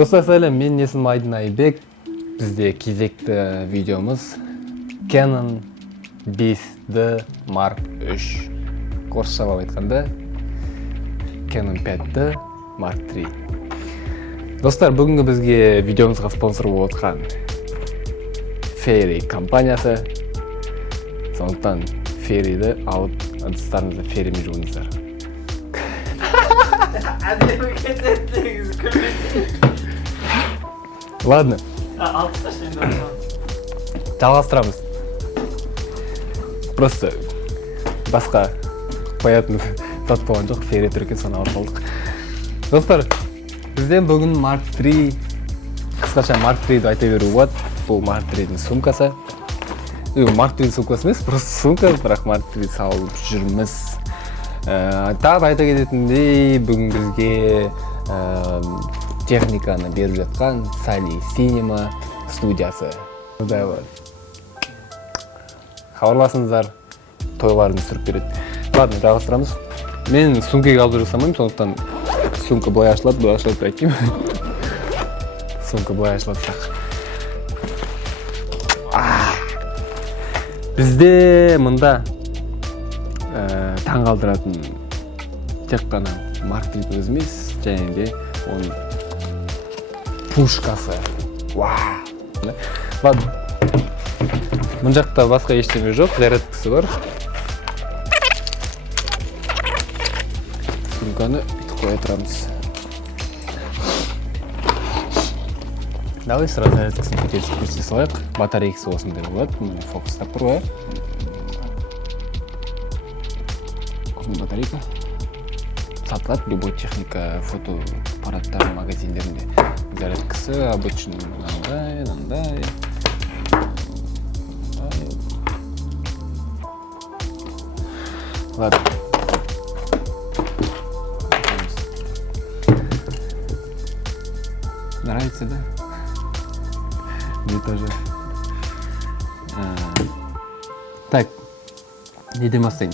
Dostlar selam, men Nesim Aydın Айбек. Bizde кезекті видеомыз Canon 5D Mark III. Орысшалап айтқанда Canon 5D Mark III. Достар, бүгінгі бізге видеомызға спонсор болып отқан Fairy компаниясы. Сондықтан Fairy'ді алып, ыдыстарыңызды Fairy'мен жуыңыздар. Ладно. Жалғастырамыз. Просто басқа қоятын зат болған жоқ, Fairy түрке соны алып қалдық. Достар, бізден бүгін Mark III, қысқаша Mark III'ді айта беру болады. Бұл Mark III'дің сумкасы. Mark III сумкасы емес, просто сумка, бірақ Mark III салып жүрміз. Тағы айта кететіндей, бүгін бізге техниканы беріп жатқан Sally Cinema студиясы. Хабарласыңыздар, тойларын түсіріп береді. Ладно, жалғастырамыз. Мен сумкаға алып жасамаймын, сондықтан сумка былай ашылады деп айтайын. Сумка былай ашылады. Бізде мында таң қалдыратын тек қана Mark III өзі емес, және де оның пушкасы. Ладно. Мұн жақта басқа ештеме жоқ, зарядкасы бар. Сумканы бүйтіп қоя тұрамыз. Давай сразу зарядкасын көтерісіп көрсете салайық. Батарейкасы осындай болады. Мұны фокустап тұр ғой. Осындай батарейка. Сатылады любой техника, фотоаппараттар магазиндерінде. Зарядкасы обычно мынандай. Ладно. Нравится, да? Мне тоже. Так, неден бастайын.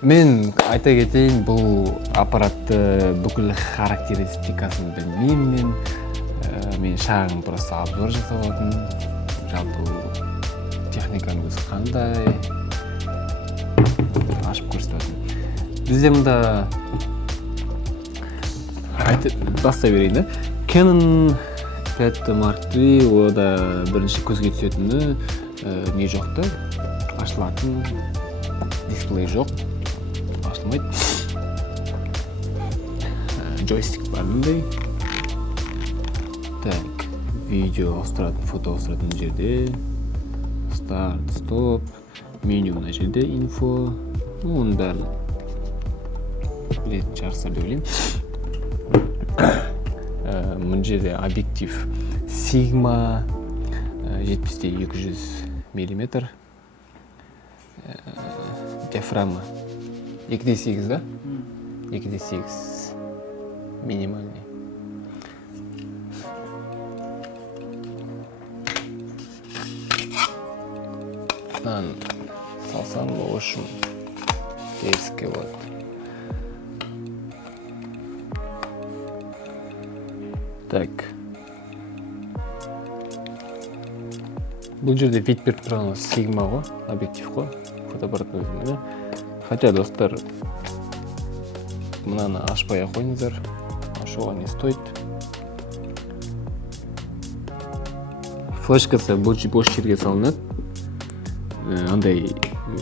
Мен айта кетейін, бұл аппаратты бүкіл характеристикасын білмеймін. Мен шағын просто обзор жасап алатын. Жалпы техниканың өзі қандай ашып көрсететін. Бізде мұнда бастай берейін да. Canon 5D Mark III, ода бірінші көзге түсетіні не жоқты, ашылатын дисплей жоқ, ашылмайды. Джойстик бар мұндай. Так, видео ауыстыратын, фото ауыстыратын жерде. Старт, стоп, меню мына жерде, инфо. Оның бәрін білетін шығарсыздар деп ойлаймын. Мына жерде объектив Sigma 70-200 мм. Диафрагма 2.8, да? 2.8 минимальный. Салсам в общем теріске болады. Так. Бұл жерде вид беріп тұрған Sigma ғой, объектив қой, фотоаппарат өзінде. Хотя, достар, мынаны ашпай қойыңыздар, ашуға не стоит. Флешкасы бош жерге салынады. Андай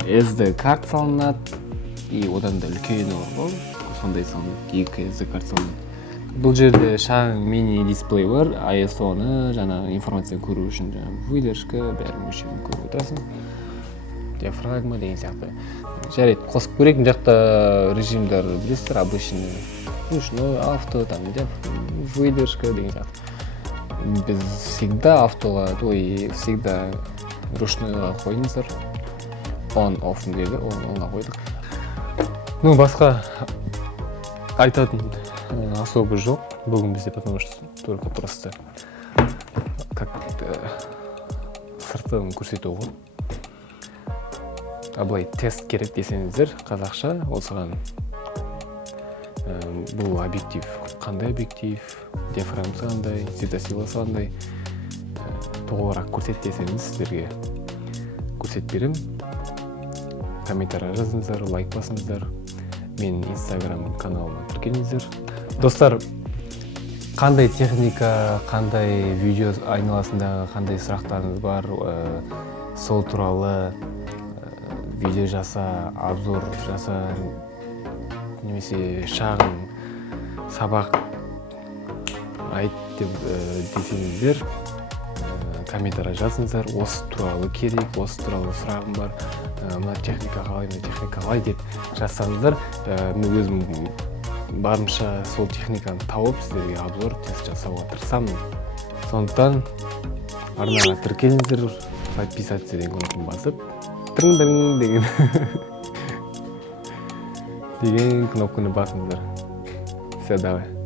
SD карт салынады, и одан да үлкен бар, сондай салынады, 2 SD карт салынады. Бұл жерде шағын мини дисплей бар, ISO-ны, жаңа информацияны көру үшін выдержка, бәрін өлшемін көріп отырасың. Диафрагма деген сияқты. Жарайды, қосып көрейік, жақта режимдер білесіздер, обычный, ручной, авто, выдержка деген сияқты. Біз всегда автоға, всегда ручныйға қойыңыздар. On-off дейді, онға қойдық. Басқа айтатын особо жоқ. Бүгін бізде, потому что только просто сыртын көрсету ғой. Аблай тест керек десеңіздер, қазақша, осыған бұл объектив қандай объектив, диафрагмасы қандай, светосиласы қандай толығырақ көрсет десеңіз сіздерге көрсетіп берем. Комментарий жазыңыздар, лайк басыңыздар. Мен Instagram каналыма тіркеліңіздер. Достар, қандай техника, қандай видео айналасындағы қандай сұрақтарыңыз бар, сол туралы видео жаса, обзор жаса, немесе шағын сабақ айт деп десеңіздер, комментарий жазыңыздар. Осы туралы керек, осы туралы сұрағым бар, мына техника қалай деп жазсаңыздар, мен өзім барымша сол техниканы тауып сіздерге обзор тест жасауға тырысамын. Сондықтан арнаға тіркеліңіздер, подписаться деген кнопканы басып, тырың деген кнопканы басыңыздар. Все, давай.